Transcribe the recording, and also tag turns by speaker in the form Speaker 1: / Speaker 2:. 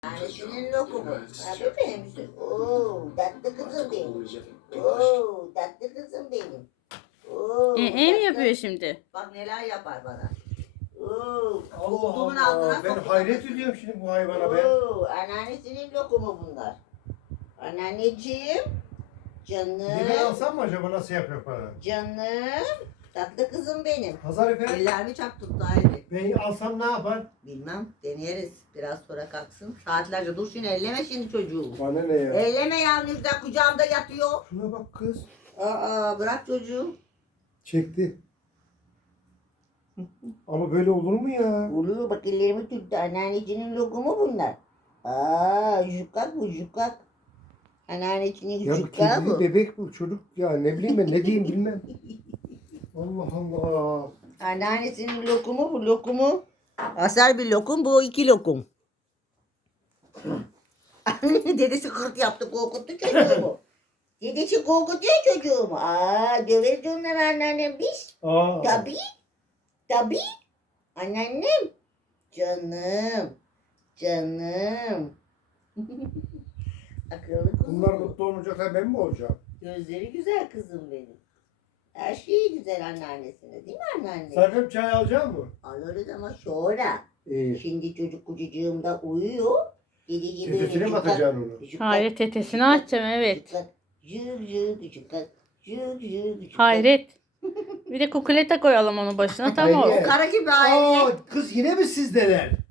Speaker 1: Annesinin lokumu. Ha bebeğim. Oo, tatlı kızım benim. Oo, tatlı kızım benim. Oo,
Speaker 2: mi
Speaker 1: tatlı.
Speaker 2: yapıyor şimdi?
Speaker 1: Bak neler yapar bana. Oo,
Speaker 3: Allah
Speaker 1: koltuğumun
Speaker 3: Allah.
Speaker 1: altına
Speaker 3: Ben
Speaker 1: soktu
Speaker 3: hayret
Speaker 1: kafasını.
Speaker 3: ediyorum şimdi bu hayvana ben.
Speaker 1: Oo, anneannesinin lokumu bunlar. Anneanneciğim.
Speaker 3: Bir de ben
Speaker 1: Canım.
Speaker 3: alsam mı acaba nasıl yapıyor bana?
Speaker 1: Canım. Tatlı kızım benim.
Speaker 3: Hazar efendim.
Speaker 1: Ellerimi çak tuttu aynı.
Speaker 3: Ben alsam ne yapar?
Speaker 1: Bilmem. Deneyeriz. Biraz sonra kalksın. Saatlerce dur şimdi elleme şimdi çocuğu.
Speaker 3: Bana ne ya?
Speaker 1: Elleme ya Müjdat kucağımda yatıyor.
Speaker 3: Şuna bak kız.
Speaker 1: Aa bırak çocuğu.
Speaker 3: Çekti. Ama böyle olur mu ya?
Speaker 1: Oluyor bak ellerimi tuttu. Anneannecinin lokumu bunlar. Aa jukak bu jukak. Anneannecinin
Speaker 3: Ya bu
Speaker 1: jukağı
Speaker 3: kedi
Speaker 1: bu.
Speaker 3: bebek bu çocuk ya ne bileyim ben ne diyeyim bilmem. Allah Allah.
Speaker 1: Anneannesinin lokumu bu lokumu. Asar bir lokum bu 2 lokum. Dedesi kırt yaptı korkuttu çocuğumu. Dedesi korkutuyor çocuğumu. Aa döveriz onları anneannem biz.
Speaker 3: Aa.
Speaker 1: Tabii. Tabii. Anneannem. Canım. Canım. Akıllı kızım.
Speaker 3: Bunlar mutlu olmayacaklar ben mi olacağım?
Speaker 1: Gözleri güzel kızım benim. Her şeyi güzel anneannesine değil mi anneanne?
Speaker 3: Sen hep çay alacak mısın?
Speaker 1: Alırız ama sonra.
Speaker 3: İyi.
Speaker 1: Şimdi çocuk kucucuğumda uyuyor. Gece
Speaker 3: Tetesine mi atacaksın onu?
Speaker 2: Hayret tetesini açacağım evet.
Speaker 1: Cık cık cık cık.
Speaker 2: Hayret. Bir de kukuleta koyalım onun başına tam
Speaker 3: Hayret.
Speaker 2: o.
Speaker 1: Kara gibi aile.
Speaker 3: Aa kız yine mi sizdeler?